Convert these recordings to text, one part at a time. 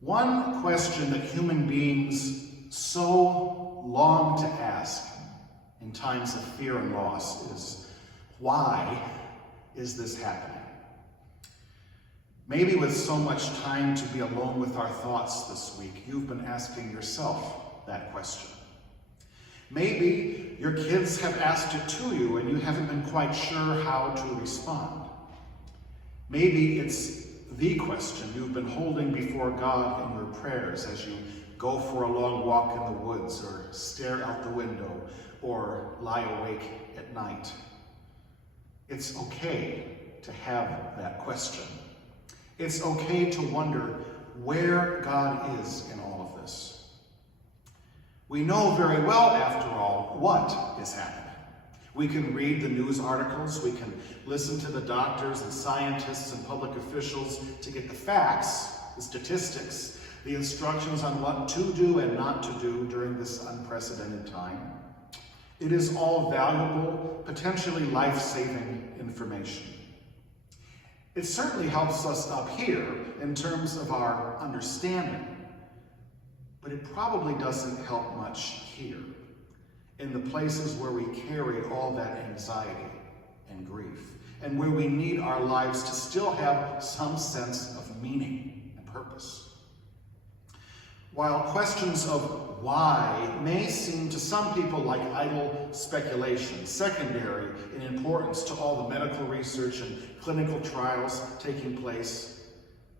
One question that human beings so long to ask in times of fear and loss is, why is this happening? Maybe with so much time to be alone with our thoughts this week, you've been asking yourself that question. Maybe your kids have asked it to you and you haven't been quite sure how to respond. Maybe it's the question you've been holding before God in your prayers as you go for a long walk in the woods or stare out the window or lie awake at night. It's okay to have that question. It's okay to wonder where God is in all of this. We know very well, after all, what is happening. We can read the news articles, we can listen to the doctors and scientists and public officials to get the facts, the statistics, the instructions on what to do and not to do during this unprecedented time. It is all valuable, potentially life-saving information. It certainly helps us up here in terms of our understanding, but it probably doesn't help much here, in the places where we carry all that anxiety and grief, and where we need our lives to still have some sense of meaning and purpose. While questions of why may seem to some people like idle speculation, secondary in importance to all the medical research and clinical trials taking place,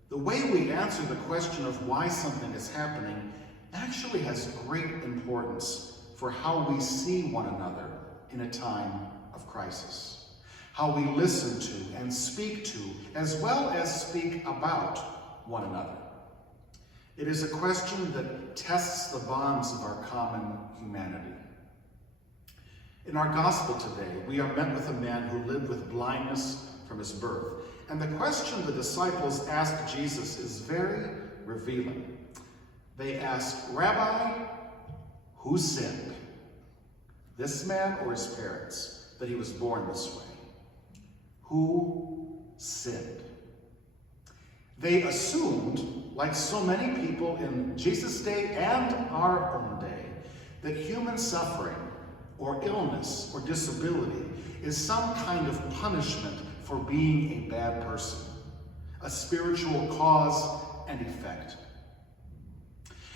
the way we answer the question of why something is happening actually has great importance for how we see one another in a time of crisis, how we listen to and speak to, as well as speak about one another. It is a question that tests the bonds of our common humanity. In our gospel today, we are met with a man who lived with blindness from his birth. And the question the disciples ask Jesus is very revealing. They ask, "Rabbi, who sinned? This man or his parents, that he was born this way? Who sinned?" They assumed, like so many people in Jesus' day and our own day, that human suffering or illness or disability is some kind of punishment for being a bad person, a spiritual cause and effect.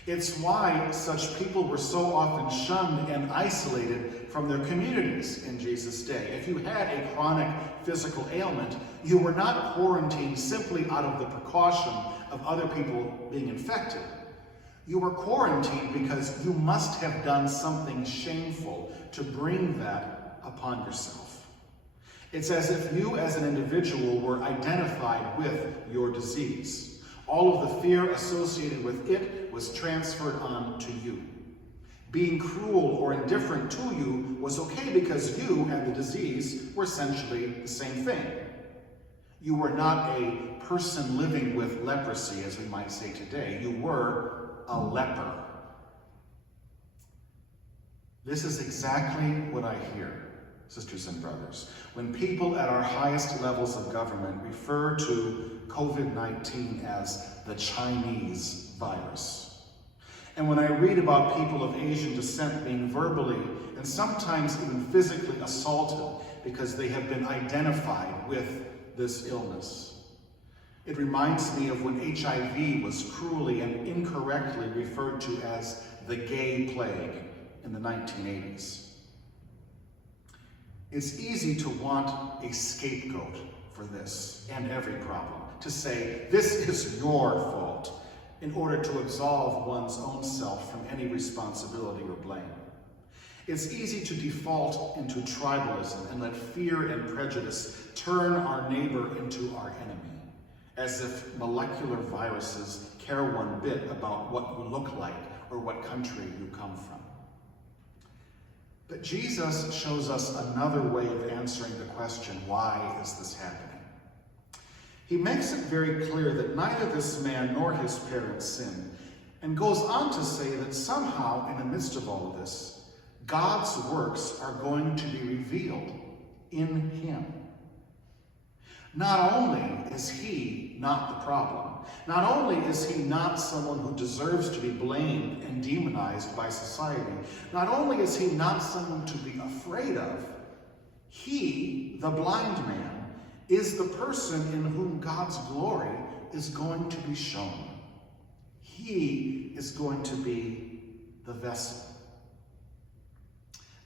It's why such people were so often shunned and isolated from their communities in Jesus' day. If you had a chronic physical ailment, you were not quarantined simply out of the precaution of other people being infected. You were quarantined because you must have done something shameful to bring that upon yourself. It's as if you as an individual were identified with your disease. All of the fear associated with it was transferred on to you. Being cruel or indifferent to you was okay because you and the disease were essentially the same thing. You were not a person living with leprosy, as we might say today. You were a leper. This is exactly what I hear, sisters and brothers, when people at our highest levels of government refer to COVID-19 as the Chinese virus. And when I read about people of Asian descent being verbally and sometimes even physically assaulted because they have been identified with this illness, it reminds me of when HIV was cruelly and incorrectly referred to as the gay plague in the 1980s. It's easy to want a scapegoat for this and every problem, to say, this is your fault, in order to absolve one's own self from any responsibility or blame. It's easy to default into tribalism and let fear and prejudice turn our neighbor into our enemy, as if molecular viruses care one bit about what you look like or what country you come from. But Jesus shows us another way of answering the question, why is this happening? He makes it very clear that neither this man nor his parents sinned, and goes on to say that somehow, in the midst of all of this, God's works are going to be revealed in him. Not only is he not the problem, not only is he not someone who deserves to be blamed and demonized by society, not only is he not someone to be afraid of, he, the blind man, is the person in whom God's glory is going to be shown. He is going to be the vessel.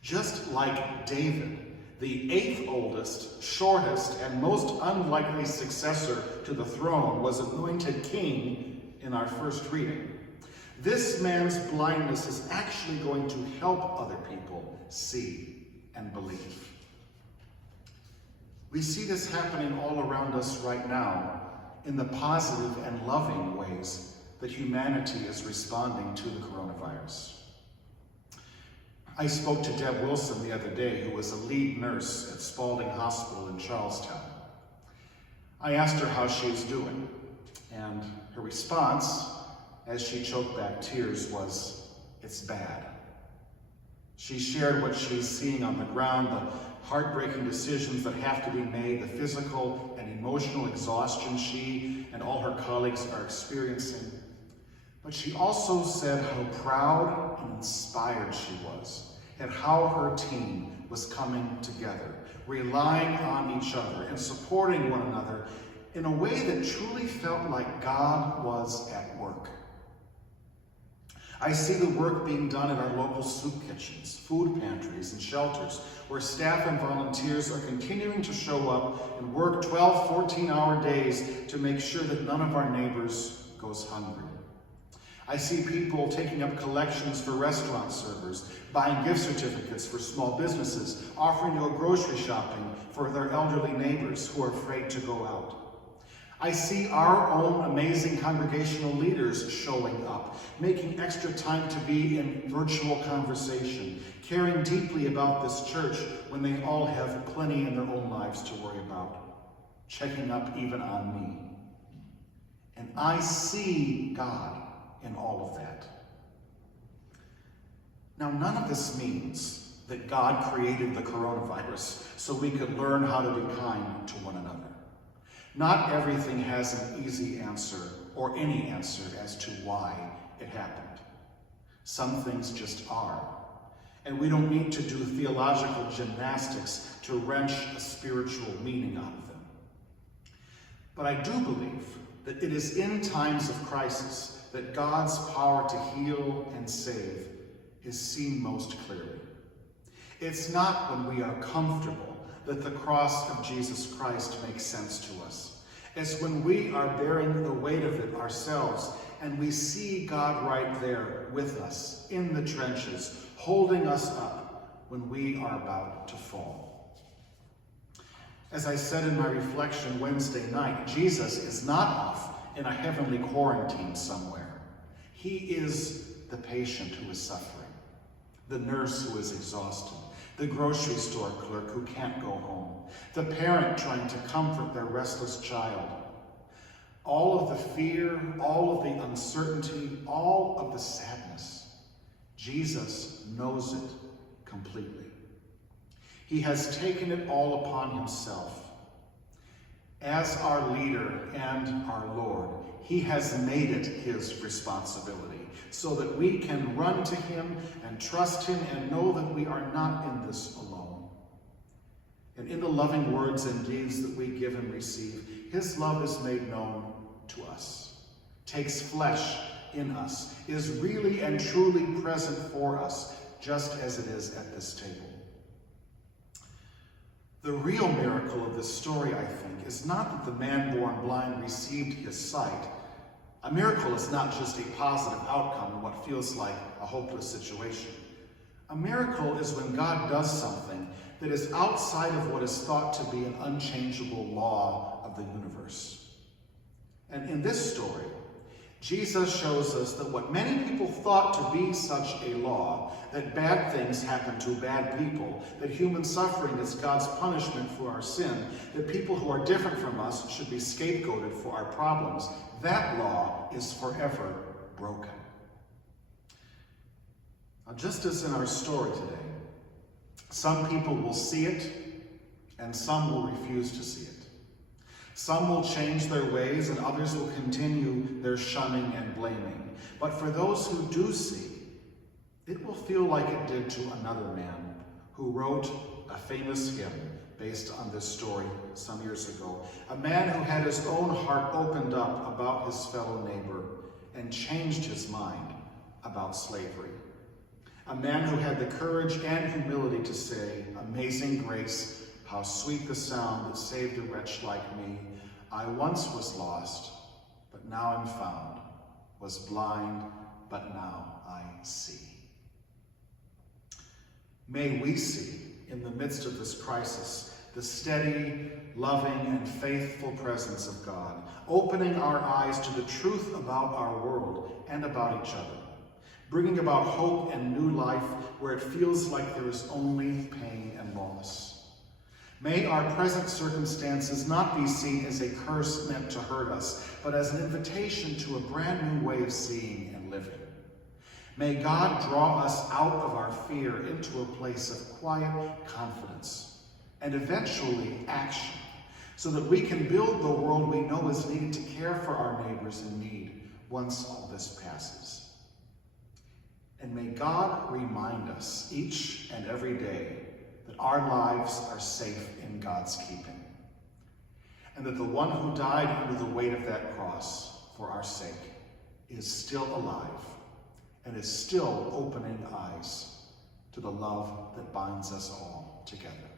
Just like David, the 8th oldest, shortest, and most unlikely successor to the throne, was anointed king in our first reading. This man's blindness is actually going to help other people see and believe. We see this happening all around us right now in the positive and loving ways that humanity is responding to the coronavirus. I spoke to Deb Wilson the other day, who was a lead nurse at Spalding Hospital in Charlestown. I asked her how she was doing, and her response, as she choked back tears, was, "It's bad." She shared what she's seeing on the ground, the heartbreaking decisions that have to be made, the physical and emotional exhaustion she and all her colleagues are experiencing. But she also said how proud and inspired she was at how her team was coming together, relying on each other and supporting one another in a way that truly felt like God was at work. I see the work being done in our local soup kitchens, food pantries, and shelters, where staff and volunteers are continuing to show up and work 12, 14-hour days to make sure that none of our neighbors goes hungry. I see people taking up collections for restaurant servers, buying gift certificates for small businesses, offering to go grocery shopping for their elderly neighbors who are afraid to go out. I see our own amazing congregational leaders showing up, making extra time to be in virtual conversation, caring deeply about this church when they all have plenty in their own lives to worry about, checking up even on me. And I see God in all of that. Now, none of this means that God created the coronavirus so we could learn how to be kind to one another. Not everything has an easy answer or any answer as to why it happened. Some things just are, and we don't need to do theological gymnastics to wrench a spiritual meaning out of them. But I do believe that it is in times of crisis that God's power to heal and save is seen most clearly. It's not when we are comfortable that the cross of Jesus Christ makes sense to us. It's when we are bearing the weight of it ourselves and we see God right there with us in the trenches, holding us up when we are about to fall. As I said in my reflection Wednesday night, Jesus is not off in a heavenly quarantine somewhere. He is the patient who is suffering, the nurse who is exhausted, the grocery store clerk who can't go home, the parent trying to comfort their restless child. All of the fear, all of the uncertainty, all of the sadness, Jesus knows it completely. He has taken it all upon himself. As our leader and our Lord, he has made it his responsibility so that we can run to him and trust him and know that we are not in this alone. And in the loving words and deeds that we give and receive, his love is made known to us, takes flesh in us, is really and truly present for us, just as it is at this table. The real miracle of this story, I think, is not that the man born blind received his sight. A miracle is not just a positive outcome in what feels like a hopeless situation. A miracle is when God does something that is outside of what is thought to be an unchangeable law of the universe. And in this story, Jesus shows us that what many people thought to be such a law, that bad things happen to bad people, that human suffering is God's punishment for our sin, that people who are different from us should be scapegoated for our problems, that law is forever broken. Now, just as in our story today, some people will see it and some will refuse to see it. Some will change their ways, and others will continue their shunning and blaming. But for those who do see, it will feel like it did to another man who wrote a famous hymn based on this story some years ago. A man who had his own heart opened up about his fellow neighbor and changed his mind about slavery. A man who had the courage and humility to say, "Amazing grace, how sweet the sound that saved a wretch like me. I once was lost, but now am found, was blind, but now I see." May we see, in the midst of this crisis, the steady, loving, and faithful presence of God, opening our eyes to the truth about our world and about each other, bringing about hope and new life where it feels like there is only pain and loss. May our present circumstances not be seen as a curse meant to hurt us, but as an invitation to a brand new way of seeing and living. May God draw us out of our fear into a place of quiet confidence and eventually action, so that we can build the world we know is needed to care for our neighbors in need once all this passes. And may God remind us each and every day that our lives are safe in God's keeping, and that the one who died under the weight of that cross for our sake is still alive and is still opening eyes to the love that binds us all together.